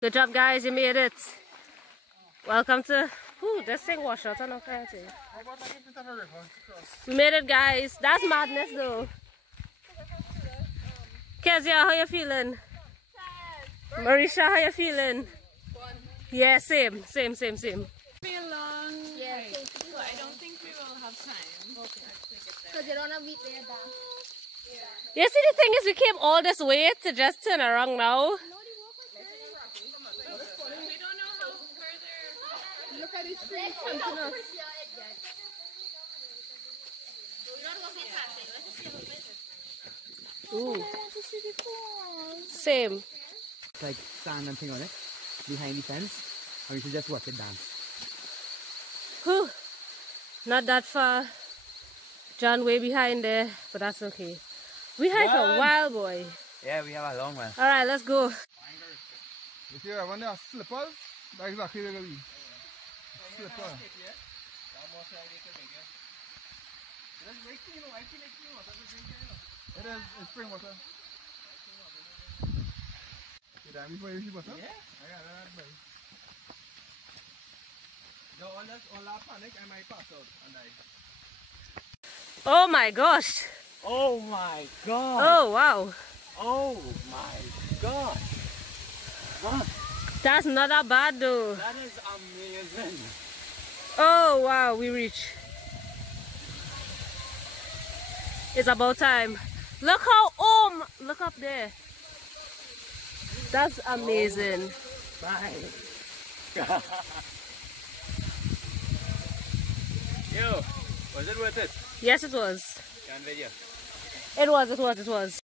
Good job, guys. You made it. Welcome to... Ooh, this thing washed out on our fire. We made it, guys. That's madness, though. Kezia, how you feeling? Marisha, how you feeling? Yeah, same. Be a long way, so I don't think we will have time. Because you don't have meat there, down. You see, the thing is, we came all this way to just turn around now. We don't know how further. Look at this tree. Ooh. Same. It's like sand and thing on it, behind the fence, and we should just watch it dance. Whew. Not that far. John way behind there, but that's okay. We hike a while, boy. Yeah, we have a long one. Alright, let's go. You see, when there are slippers, that's exactly where we slipper. It is, it's spring water. You damn before you see water? Yeah. I got that, boy. No, all that panic, I might pass out and die. Oh my gosh. Oh my god! Oh wow. Oh my god! Huh? That's not that bad though. That is amazing! Oh wow, we reach. It's about time. Look how look up there. That's amazing. Bye! Yo, was it worth it? Yes, it was. Can video. It was.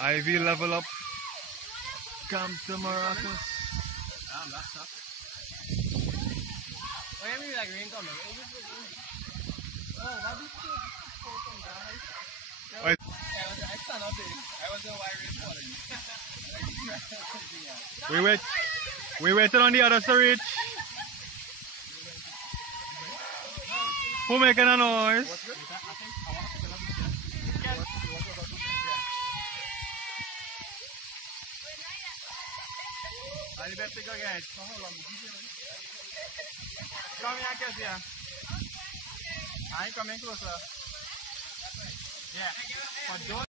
IV level up. Come to Maracus. That's up. Why am I like rain coming? Oh, that'd be cute. Wait. I stand up there. I was the why rain falling. We waited on the others to reach. Who making a noise? I better go get. Come here, Kezia. I'm coming closer. Yeah. But don't